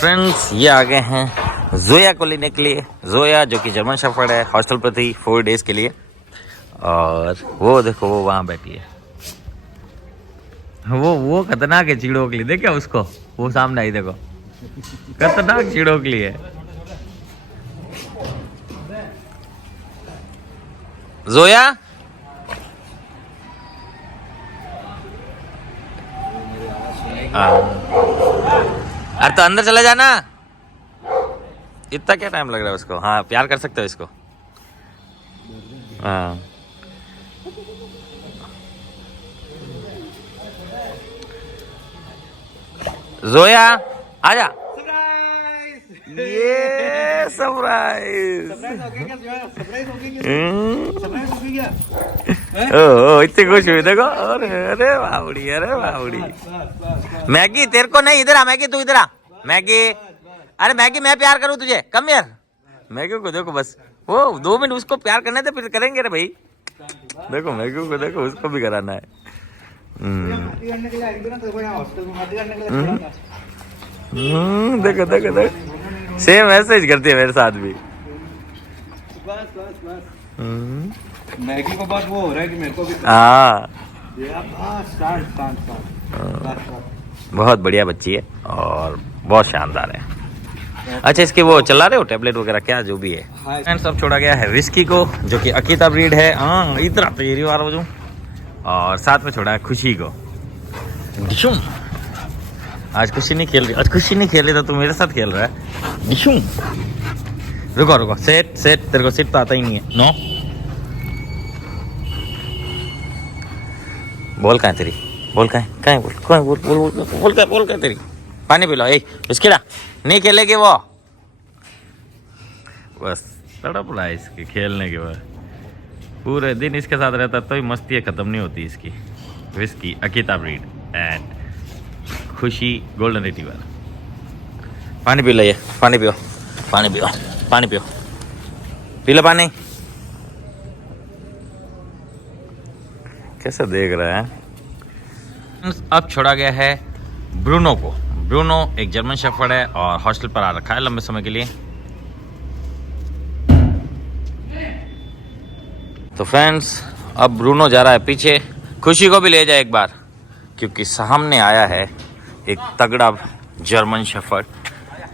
Friends ये आ गए हैं जोया को लेने के लिए। जोया जो कि जर्मन शेफर्ड है, हॉस्टल पर थी 4 डेज के लिए। और वो देखो वो वहाँ बैठी है, वो खतरनाक है चीड़ों के लिए। देखे उसको, वो सामने आई देखो, खतरनाक चीड़ों के लिए। जोया अरे तो अंदर चला जाना। इतना क्या टाइम लग रहा है उसको? हाँ प्यार कर सकते हो इसको। हाँ जोया आजा। ये सरप्राइज ओ इतनी खुश हुई देखो। अरे बाबड़ी, अरे बाबड़ी। मैगी तेरे को नहीं, इधर आ मैगी, तू इधर आ मैगी। अरे मैगी मैं प्यार करूँ तुझे, कम यार। मैगी को देखो बस, वो 2 मिनट उसको प्यार करने थे फिर करेंगे रे भाई। देखो मैगी को देखो, उसको भी कराना है। देखो देखो देखो, सेम मैसेज करती है मेरे साथ भी। मैगी को बात वो हो रहा है कि मेरे को भी। हाँ स्टार्ट। बहुत बढ़िया बच्ची है और बहुत शानदार है। अच्छा इसके वो चला रहे हो टैबलेट वगैरह क्या जो भी है? फ्रेंड्स अब छोड़ा गया है विस्की को जो कि अकीता ब्रीड है। हाँ इतना तेरी बार हो जाऊँ। और साथ में छोड़ा है खुशी को। डिशुम आज खुशी नहीं खेल रही, आज खुशी नहीं खेल रही तो तू मेरे साथ खेल रहा है। डिशुम रुको रुको, सेट सेट, तेरे को सिट तो आता ही नहीं है। नो बोल कहाँ है तेरी, बोल कहाँ है, कहाँ है बोल, कहाँ है बोल बोल बोल बोल कहाँ, बोल कहाँ तेरी। पानी पी लो। इसके ना नहीं खेलेगी वो, बस तड़प रहा है इसके खेलने के बाद। पूरे दिन इसके साथ रहता तो ही मस्ती खत्म नहीं होती इसकी। विस्की अकीता ब्रीड एंड खुशी गोल्डन रिट्रीवर। पानी पी लो, ये पानी पियो, पानी पियो, पानी पियो, पी लो पानी। कैसे देख रहा है। अब छोड़ा गया है ब्रूनो को। ब्रूनो एक जर्मन शेफर्ड है और हॉस्टल पर आ रखा है लंबे समय के लिए। तो फ्रेंड्स अब ब्रूनो जा रहा है पीछे। खुशी को भी ले जाए एक बार, क्योंकि सामने आया है एक तगड़ा जर्मन शेफर्ड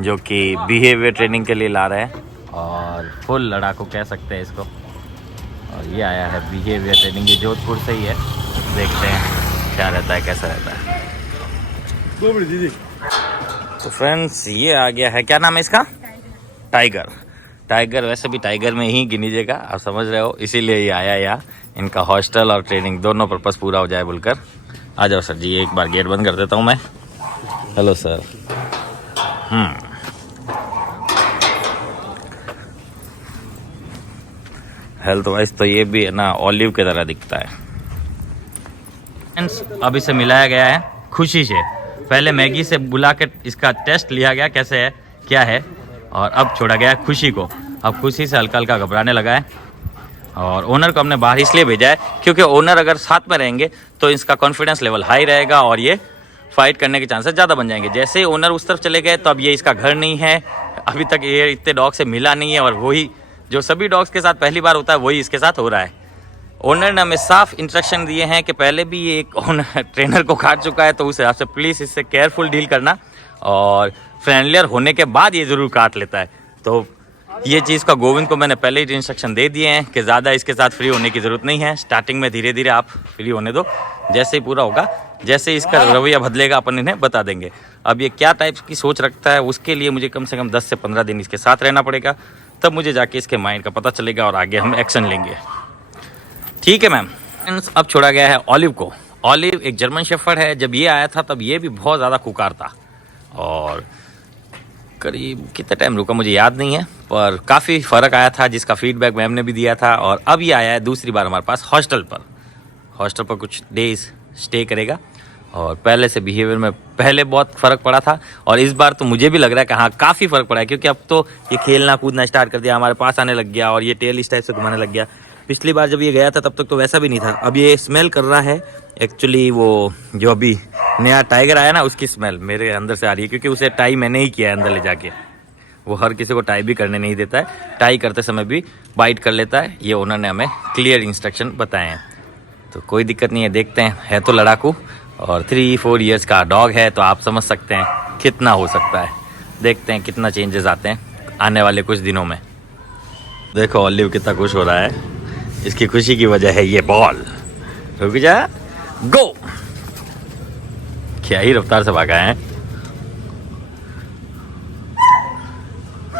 जो कि बिहेवियर ट्रेनिंग के लिए ला रहे हैं और फुल लड़ाकू कह सकते हैं इसको। और ये आया है बिहेवियर ट्रेनिंग, ये जोधपुर से ही है। देखते हैं क्या रहता है, कैसा रहता है। तो फ्रेंड्स ये आ गया है, क्या नाम है इसका? टाइगर। टाइगर वैसे भी टाइगर में ही गिनी देगा, आप समझ रहे हो, इसीलिए ये आया यहाँ। इनका हॉस्टल और ट्रेनिंग दोनों पर्पस पूरा हो जाए बोलकर। आ जाओ सर जी, एक बार गेट बंद कर देता हूँ मैं। Hello sir. हेल्थ वाइज तो ये भी है ना ऑलिव की तरह दिखता है। अब इसे मिलाया गया है खुशी से। पहले मैगी से बुला के इसका टेस्ट लिया गया कैसे है क्या है, और अब छोड़ा गया है खुशी को। अब खुशी से हल्का हल्का घबराने लगा है। और ओनर को हमने बाहर इसलिए भेजा है क्योंकि ओनर अगर साथ में रहेंगे तो इसका कॉन्फिडेंस लेवल हाई रहेगा और ये फाइट करने के चांसेस ज़्यादा बन जाएंगे। जैसे ही ओनर उस तरफ चले गए तो अब ये इसका घर नहीं है, अभी तक ये इतने डॉग से मिला नहीं है। और वही जो सभी डॉग्स के साथ पहली बार होता है वही इसके साथ हो रहा है। ओनर ने हमें साफ इंस्ट्रक्शन दिए हैं कि पहले भी ये एक ओनर ट्रेनर को काट चुका है, तो उस हिसाब से प्लीज़ इससे केयरफुल डील करना और फ्रेंडलियर होने के बाद ये ज़रूर काट लेता है। तो ये चीज़ का गोविंद को मैंने पहले ही इंस्ट्रक्शन दे दिए हैं कि ज़्यादा इसके साथ फ्री होने की ज़रूरत नहीं है। स्टार्टिंग में धीरे धीरे आप फ्री होने दो, जैसे ही पूरा होगा, जैसे ही इसका रवैया बदलेगा अपन इन्हें बता देंगे। अब ये क्या टाइप की सोच रखता है उसके लिए मुझे कम से कम 10 से 15 दिन इसके साथ रहना पड़ेगा, तब मुझे जाके इसके माइंड का पता चलेगा और आगे हम एक्शन लेंगे। ठीक है मैम। अब छोड़ा गया है ऑलिव को। ऑलिव एक जर्मन शेफर्ड है। जब ये आया था तब ये भी बहुत ज़्यादा खुकार था और करीब कितना टाइम रुका मुझे याद नहीं है, पर काफ़ी फ़र्क आया था जिसका फीडबैक मैम ने भी दिया था। और अब ये आया है दूसरी बार हमारे पास हॉस्टल पर। हॉस्टल पर कुछ डेज स्टे करेगा और पहले से बिहेवियर में पहले बहुत फ़र्क पड़ा था और इस बार तो मुझे भी लग रहा है कि हाँ काफ़ी फ़र्क पड़ा है, क्योंकि अब तो ये खेलना कूदना स्टार्ट कर दिया, हमारे पास आने लग गया और ये टेल इस टाइप से घुमाने लग गया। पिछली बार जब ये गया था तब तक तो वैसा भी नहीं था। अब ये स्मेल कर रहा है एक्चुअली, वो जो अभी नया टाइगर आया ना, उसकी स्मेल मेरे अंदर से आ रही है, क्योंकि उसे टाई मैंने ही किया है अंदर ले जाके। वो हर किसी को टाई भी करने नहीं देता है, टाई करते समय भी बाइट कर लेता है। ये ओनर ने हमें क्लियर इंस्ट्रक्शन बताए हैं, तो कोई दिक्कत नहीं है। देखते हैं, है तो लड़ाकू और 3-4 इयर्स का डॉग है, तो आप समझ सकते हैं कितना हो सकता है। देखते हैं कितना चेंजेस आते हैं आने वाले कुछ दिनों में। देखो ऑलिव कितना खुश हो रहा है, इसकी खुशी की वजह है ये बॉल। रुक जा, गो। क्या ही रफ्तार से भागा है।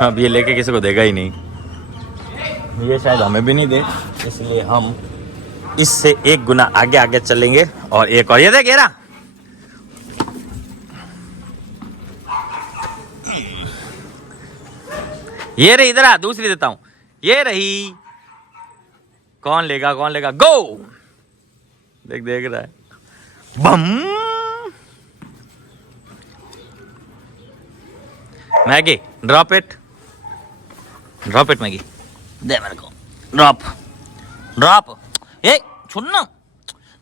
अब ये लेके किसी को देगा ही नहीं, ये शायद हमें भी नहीं दे, इसलिए हम इससे एक गुना आगे आगे चलेंगे। और एक और ये देख घेरा, ये रही, इधर आ, दूसरी देता हूं, ये रही। कौन लेगा, कौन लेगा, गो। देख देख रहा है, bomb. Maggie drop it, drop it Maggie, दे मेरे को, ड्रॉप ड्रॉप। ए सुनना,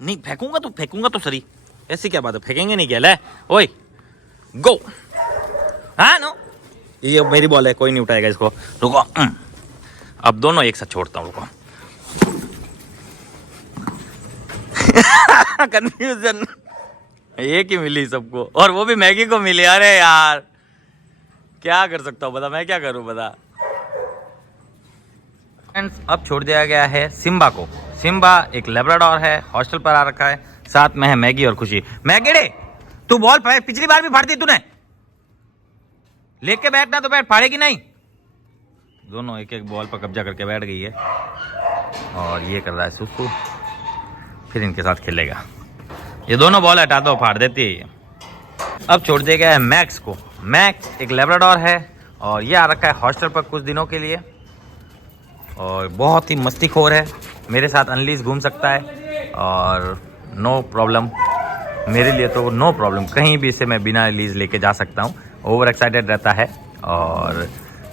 नहीं फेंकूंगा तो फेंकूंगा तो सही, ऐसी क्या बात है, फेंकेंगे नहीं क्या, ले ओए गो। हाँ नो, ये मेरी बॉल है, कोई नहीं उठाएगा इसको। रुको, अब दोनों एक साथ छोड़ता हूँ, रुको। कंफ्यूजन, एक ही मिली सबको, और वो भी मैगी को मिली। अरे यार क्या कर सकता हूँ, बता मैं क्या करूँ, बता। फ्रेंड्स, अब छोड़ दिया गया है सिम्बा को। सिम्बा एक लेब्राडोर है, हॉस्टल पर आ रखा है, साथ में है मैगी और खुशी। मैगी डे, तू बॉल पिछली बार भी फाड़ दी तूने, लेके बैठना तो बैठ, फाड़ेगी नहीं। दोनों एक एक बॉल पर कब्जा करके बैठ गई है, और ये कर रहा है सुसु, फिर इनके साथ खेलेगा। ये दोनों बॉल हटा दो, फाड़ देती है ये। अब छोड़ दिया गया है मैक्स को। मैक्स एक लेब्राडोर है, और ये आ रखा है हॉस्टल पर कुछ दिनों के लिए, और बहुत ही मस्तीखोर है। मेरे साथ अनलीज घूम सकता है, और नो प्रॉब्लम, मेरे लिए तो नो प्रॉब्लम, कहीं भी इसे मैं बिना लीज लेके जा सकता हूँ। ओवर एक्साइटेड रहता है, और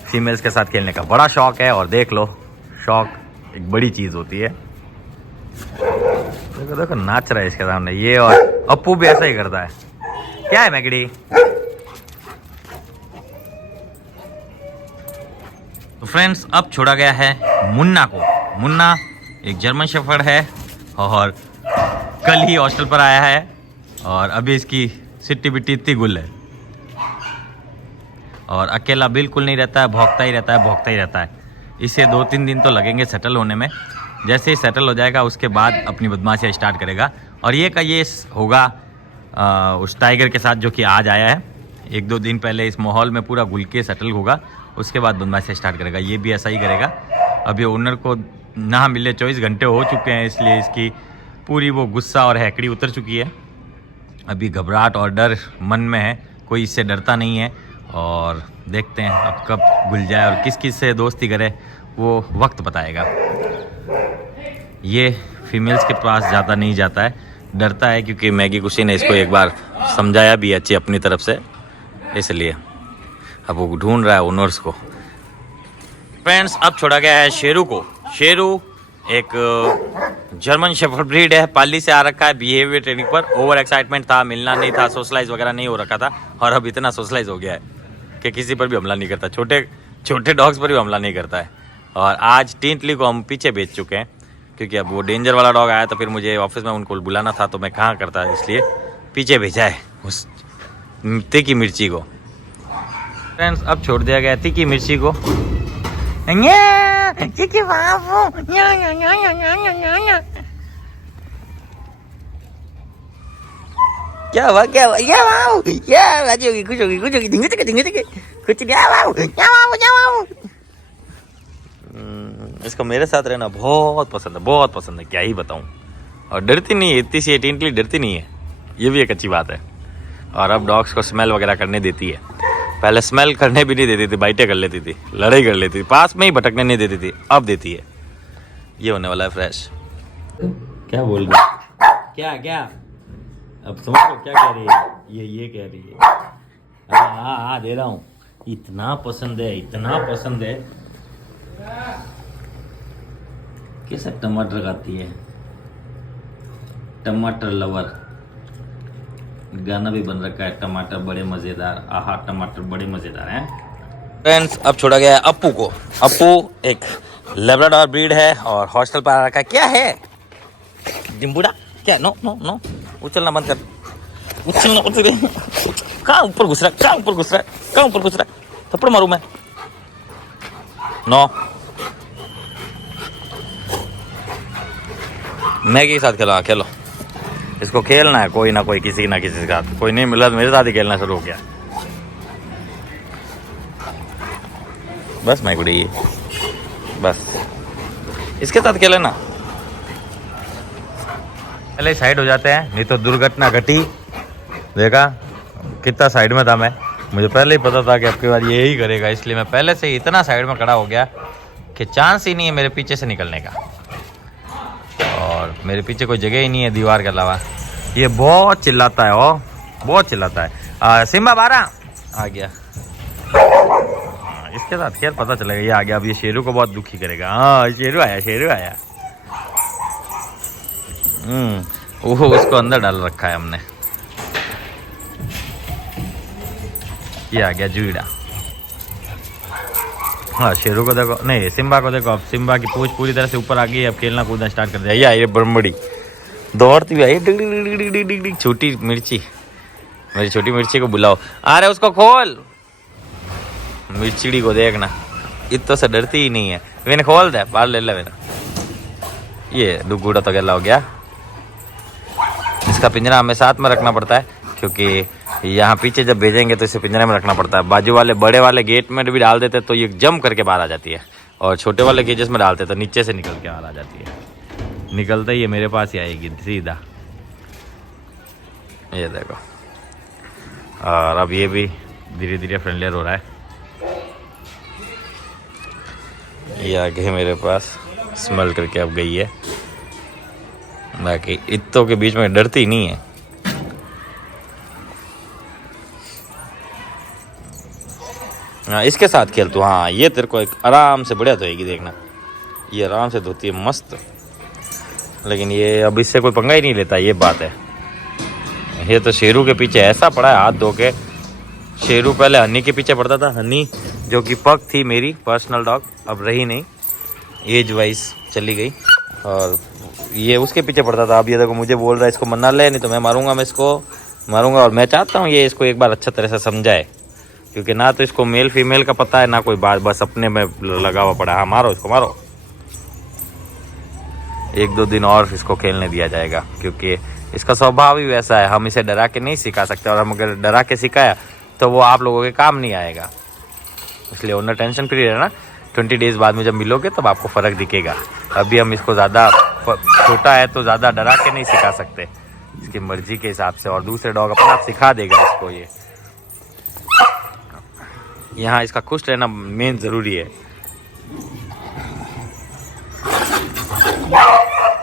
फीमेल्स के साथ खेलने का बड़ा शौक है। और देख लो, शौक एक बड़ी चीज़ होती है। देखो देखो नाच रहा है इसके सामने ये, और अप्पू भी ऐसा ही करता है। क्या है मैगडी? तो फ्रेंड्स, अब छोड़ा गया है मुन्ना को। मुन्ना एक जर्मन शेफर्ड है, और कल ही हॉस्टल पर आया है, और अभी इसकी सिट्टी बिट्टी इतनी गुल है, और अकेला बिल्कुल नहीं रहता है, भौंकता ही रहता है, भौंकता ही रहता है। इसे 2-3 दिन तो लगेंगे सेटल होने में। जैसे ही सेटल हो जाएगा उसके बाद अपनी बदमाशियाँ स्टार्ट करेगा, और ये का ये होगा उस टाइगर के साथ जो कि आज आया है। 1-2 दिन पहले इस माहौल में पूरा घुल के सेटल होगा, उसके बाद बदमाशियाँ स्टार्ट करेगा। ये भी ऐसा ही करेगा। अभी ओनर को ना मिले 24 घंटे हो चुके हैं, इसलिए इसकी पूरी वो गुस्सा और हैकड़ी उतर चुकी है। अभी घबराहट और डर मन में है, कोई इससे डरता नहीं है। और देखते हैं अब कब घुल जाए और किस किस से दोस्ती करे, वो वक्त बताएगा। ये फीमेल्स के पास ज़्यादा नहीं जाता है, डरता है, क्योंकि मैगी खुशी ने इसको एक बार समझाया भी अच्छी अपनी तरफ से, इसलिए अब वो ढूंढ रहा है ओनर्स को। फ्रेंड्स, अब छोड़ा गया है शेरू को। शेरू एक जर्मन शेफर्ड ब्रीड है, पाली से आ रखा है बिहेवियर ट्रेनिंग पर। ओवर एक्साइटमेंट था, मिलना नहीं था, सोशलाइज वगैरह नहीं हो रखा था, और अब इतना सोशलाइज हो गया है कि किसी पर भी हमला नहीं करता, छोटे छोटे डॉग्स पर भी हमला नहीं करता है। और आज टिंटली को हम पीछे भेज चुके हैं, क्योंकि अब वो डेंजर वाला डॉग आया, तो फिर मुझे ऑफिस में उनको बुलाना था, तो मैं कहाँ करता, इसलिए पीछे भेजा है उस तीखी मिर्ची को। फ्रेंड्स, अब छोड़ दिया गया तीखी मिर्ची को। क्या हुआ, क्या हुआ, क्या हुआ, क्या राजी होगी, खुश होगी, खुश होगी, धिंगे धिंगे कुछ क्या। इसको मेरे साथ रहना बहुत पसंद है, बहुत पसंद है, क्या ही बताऊं। और डरती नहीं है, इतनी सी टिंटली डरती नहीं है, ये भी एक अच्छी बात है। और अब डॉग्स को स्मेल वगैरह करने देती है। पहले स्मेल करने भी नहीं देती थी, बाइटें कर लेती थी, लड़ाई कर लेती थी, पास में ही भटकने नहीं देती थी, अब देती है। ये होने वाला है फ्रेश। क्या बोल रही है, क्या क्या, अब समझ लो क्या कह रही है ये कह रही है। हाँ दे रहा हूँ, इतना पसंद है, इतना पसंद है। कैसा टमाटर खाती है, टमाटर लवर। गाना भी बन रखा है, टमाटर बड़े मज़ेदार, आहा टमाटर बड़े मज़ेदार हैं। फ्रेंड्स अब छोड़ा गया है अप्पू को। अप्पू एक लेब्राडोर ब्रीड है और हॉस्टल पर आ रखा है। क्या है जिम्बूड़ा? क्या? नो नो नो, उछलना बंद कर, उछलना उछल। कहाँ ऊपर घुस रहा है, कहाँ ऊपर घुस रहा है, कहाँ ऊपर घुस रहा है? थप्पड़ मारूं मैं? नो, मैगी के साथ खेलो, खेलो इसको, खेलना है कोई ना कोई, किसी ना किसी के साथ। कोई नहीं मिला तो मेरे साथ ही खेलना शुरू हो गया। बस मैं गुड़ी, बस इसके साथ खेले ना। पहले साइड हो जाते हैं, नहीं तो दुर्घटना घटी। देखा कितना साइड में था मैं, मुझे पहले ही पता था कि अब की बार यही करेगा, इसलिए मैं पहले से ही इतना साइड में खड़ा हो गया कि चांस ही नहीं है मेरे पीछे से निकलने का। और मेरे पीछे कोई जगह ही नहीं है दीवार के अलावा। ये बहुत चिल्लाता है, ओ बहुत चिल्लाता है। सिम्बा बारा आ गया, इसके साथ खेल पता चलेगा ये आ गया। अब ये शेरू को बहुत दुखी करेगा। हाँ शेरू आया, शेरू आया। ओहो उसको अंदर डाल रखा है हमने। ये आ गया जूड़ा। हाँ शेरू को देखो, नहीं सिम्बा को देखो। अब सिम्बा की पूंछ पूरी तरह से ऊपर आ गई, अब खेलना कूदना स्टार्ट कर दिया। ये ब्रह्मड़ी दौड़ती भी आई, डिग डिग डिग डिग डिग डिग डिग। छोटी मिर्ची, मेरी छोटी मिर्ची को बुलाओ। अरे उसको खोल, मिर्चीड़ी को देखना, इतना से डरती ही नहीं है। मैंने खोल दे, बाहर ले ले मेरा। ये दुगुड़ा तो गला हो गया। इसका पिंजरा हमें साथ में रखना पड़ता है, क्योंकि यहाँ पीछे जब भेजेंगे तो इसे पिंजरे में रखना पड़ता है। बाजू वाले बड़े वाले गेट में भी डाल देते तो ये जंप करके बाहर आ जाती है, और छोटे वाले केजेस में डालते तो नीचे से निकल के बाहर आ जाती है। निकलता ही ये मेरे पास ही आएगी सीधा। ये देखो, और अब ये भी धीरे धीरे फ्रेंडलियर हो रहा है। ये आगे मेरे पास स्मेल करके अब गई है, बाकी इत्तों के बीच में डरती नहीं है। हाँ इसके साथ खेल तू। हाँ ये तेरे को एक आराम से बढ़िया धोएगी, देखना ये आराम से धोती है मस्त। लेकिन ये अब इससे कोई पंगा ही नहीं लेता, ये बात है। ये तो शेरू के पीछे ऐसा पड़ा है हाथ धो के। शेरू पहले हनी के पीछे पड़ता था, हनी जो कि पग थी मेरी पर्सनल डॉग, अब रही नहीं, एज वाइज चली गई। और ये उसके पीछे पड़ता था। अब ये देखो मुझे बोल रहा है इसको मना ले, नहीं तो मैं मारूंगा, मैं इसको मारूंगा। और मैं चाहता हूँ ये इसको एक बार अच्छा तरह से समझाए, क्योंकि ना तो इसको मेल फीमेल का पता है ना कोई बात, बस अपने में लगा हुआ पड़ा। हाँ मारो इसको, मारो। 1-2 दिन और इसको खेलने दिया जाएगा, क्योंकि इसका स्वभाव ही वैसा है। हम इसे डरा के नहीं सिखा सकते, और हम अगर डरा के सिखाया तो वो आप लोगों के काम नहीं आएगा। इसलिए ओनर टेंशन फ्री रहना। 20 डेज बाद में जब मिलोगे तब आपको फ़र्क दिखेगा। अभी हम इसको ज़्यादा छोटा है तो ज़्यादा डरा के नहीं सिखा सकते, इसकी मर्जी के हिसाब से। और दूसरे डॉग अपना आप सिखा देगा इसको। ये यहाँ इसका खुश रहना मेन ज़रूरी है।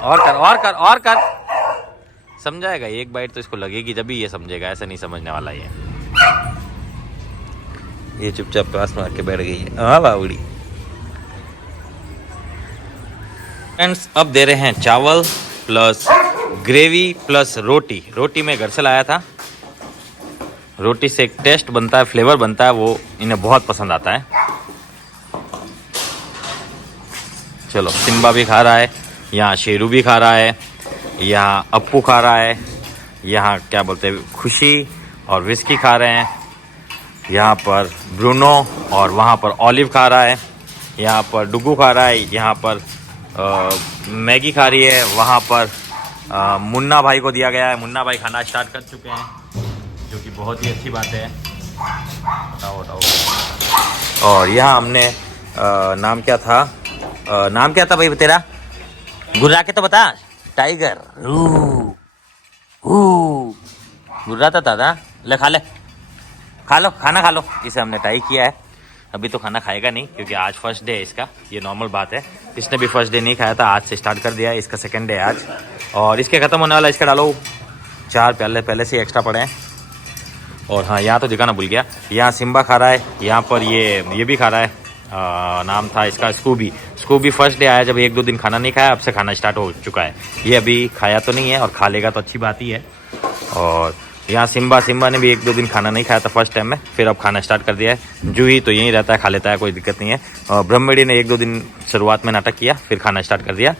और कर, और कर, और कर। समझाएगा, एक बाइट तो इसको लगेगी जब भी ये समझेगा, ऐसा नहीं समझने वाला ये चुपचाप पास में आके बैठ गई है। हाँ बावड़ी। फ्रेंड्स अब दे रहे हैं चावल प्लस ग्रेवी प्लस रोटी। रोटी मैं घर से लाया था। रोटी से एक टेस्ट बनता है, फ्लेवर बनता है, वो इन्हें बहुत पसंद आता है। चलो सिम्बा भी खा रहा है, यहाँ शेरू भी खा रहा है, यहाँ अप्पू खा रहा है, यहाँ क्या बोलते हैं खुशी और विस्की खा रहे हैं, यहाँ पर ब्रूनो और वहाँ पर ऑलिव खा रहा है, यहाँ पर डुगू खा रहा है, यहाँ पर मैगी खा रही है, वहाँ पर मुन्ना भाई को दिया गया है। मुन्ना भाई खाना स्टार्ट कर चुके हैं, जो कि बहुत ही अच्छी बात है। बताओ बताओ। और यहाँ हमने नाम क्या था, नाम क्या था भाई तेरा? गुर्रा के तो बता। टाइगर। गुर्राता था। ले खा ले, खा लो, खाना खा लो। इसे हमने टाई किया है। अभी तो खाना खाएगा नहीं, क्योंकि आज फर्स्ट डे है इसका, ये नॉर्मल बात है। इसने भी फर्स्ट डे नहीं खाया था, आज से स्टार्ट कर दिया है। इसका सेकंड डे है आज, और इसके ख़त्म होने वाला। इसका डालो 4 प्याले पहले से एक्स्ट्रा पड़े हैं। और हाँ यहाँ तो दिखाना भूल गया, यहाँ सिम्बा खा रहा है, यहाँ पर ये भी खा रहा है। नाम था इसका स्कूबी। स्कूबी फर्स्ट डे आया जब 1-2 दिन खाना नहीं खाया, अब से खाना स्टार्ट हो चुका है। ये अभी खाया तो नहीं है, और खा लेगा तो अच्छी बात ही है। और यहाँ सिम्बा ने भी 1-2 दिन खाना नहीं खाया था फर्स्ट टाइम में, फिर अब खाना स्टार्ट कर दिया है। जूही तो यहीं रहता है, खा लेता है, कोई दिक्कत नहीं है। और ब्रह्मड़ी ने 1-2 दिन शुरुआत में नाटक किया, फिर खाना स्टार्ट कर दिया।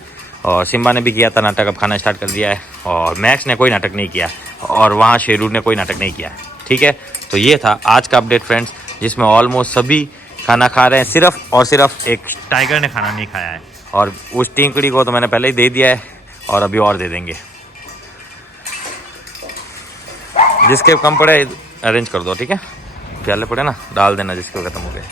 और सिम्बा ने भी किया था नाटक, अब खाना स्टार्ट कर दिया है। और मैक्स ने कोई नाटक नहीं किया, और वहाँ शेरू ने कोई नाटक नहीं किया है। ठीक है, तो ये था आज का अपडेट फ्रेंड्स, जिसमें ऑलमोस्ट सभी खाना खा रहे हैं, सिर्फ और सिर्फ एक टाइगर ने खाना नहीं खाया है। और उस टिंकड़ी को तो मैंने पहले ही दे दिया है, और अभी और दे देंगे। जिसके कम पड़े अरेंज कर दो, ठीक है। प्याले पड़े ना डाल देना, जिसके खत्म हो गए।